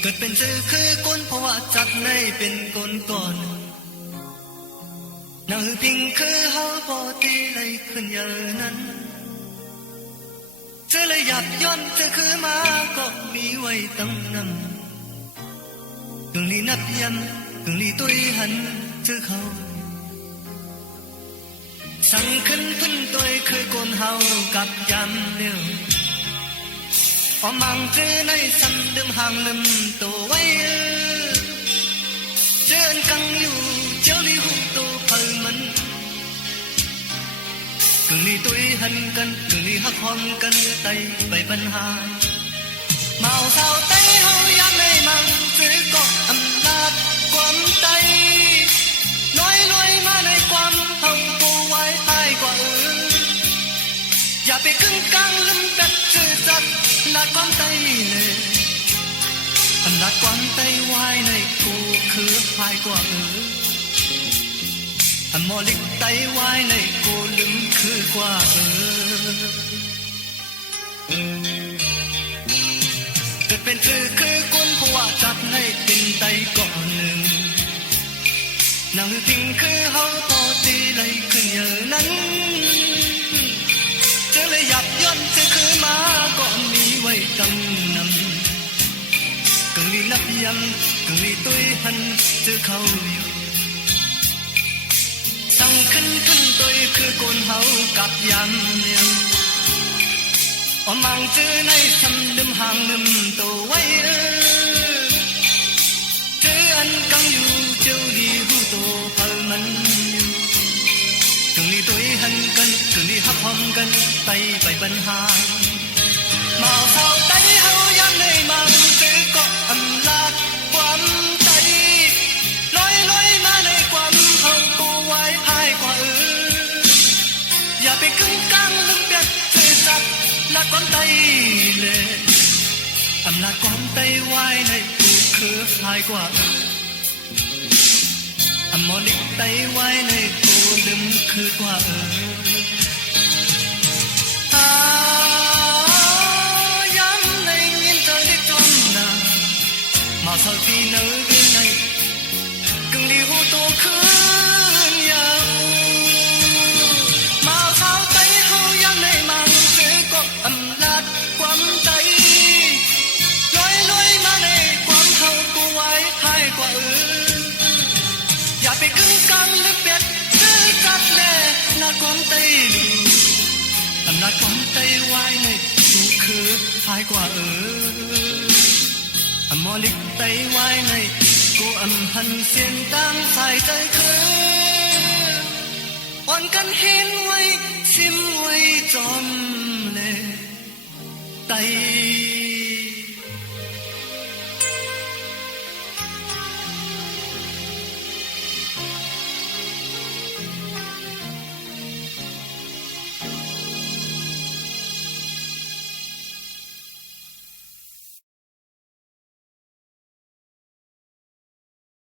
เกิดเป็นสื่อคือก้นเพราะว่าจัดในเป็นก้นก่อนนางหือพิงคือเฮาพอตีเลยขึ้นเยอะนั้นเธอเลยอยากย้อนเธอคือมาก็มีไว้ตั้งนำกึ่งลีนับยำกึ่งลีตุยหันเธอเขาสั่งขึ้นพึ่นตัวเคยโกนเฮากับยำเดียวออมังเจอในสันเดิมห่างลืมตัวไว้เจอกังอยู่เจ้าลีหูตัวเพลมันกึ่งลีตุยหันกันกึ่งลีหักหอมกันไตไปปัญหาเมาเศร้าไตเฮายามในมังเจอก็อำนาจความไตน้อยลอยมาในความเฮาปูไว้ใต้กว่าอย่าไปกึ่งกลางลืมกัดชื่อจัดนาดความไตเลยอำนาจความไตไว้ในกูคือหายกว่าอมอลิกไตไว้ในกูลืมคือกว่าเกิดเป็นคือคนเพราะว่าจัดในเป็นไตก่อนหนึ่งนางทิ้งคือเฮาพอตีเลยขึ้นเยอะนั้นเจอเลยหยับย่นเธอคือมาก่อนมีไว้ตั้งนำกึ่งลีนับยำกึ่งลีตุยหันเจอเขาอยู่สั่งขึ้นตุยคือโกนเฮากับยำเดียวอมังเจอในสำดึมห่างลืมตัวไว้เจออันกังอยู่เจ้าดีหูตัวเพลมันอยู่กึ่งลีตุยหันกันกึ่งลีหักหอมกันไตไปปัญหามาเศร้าไตเฮายามในมังเจอก็อำลาดความไตลอยมาในความเฮากูไว้หายกว่าอย่าไปกึ่งกลางลืมเบียดเธอจัดนาความไตเลยอำนาจความไตไว้ในกูคือหายกว่าอมอลิกไตไว้ในกูลืมคือกว่าย้ำในยินเธอได้จมนามาเศร้าที่เนื้อในกึ่งลีหูตัวคืนยาวมาเศร้าไตเฮาย้ำในมังเสือก็อำนาจความใจลอยมาในความเฮากูไว้ให้กว่าอย่าไปกึ่งกลางหรือเบียดซื้อจัดแน่นาความใจอำนาจความใจไว้ในกูคือหายกว่าอมอลิกไตไว้ในกูอำหันเสียงดังใส่ใจคืออ่อนกันเห็นไว้ชิมไว้จอมเลยไต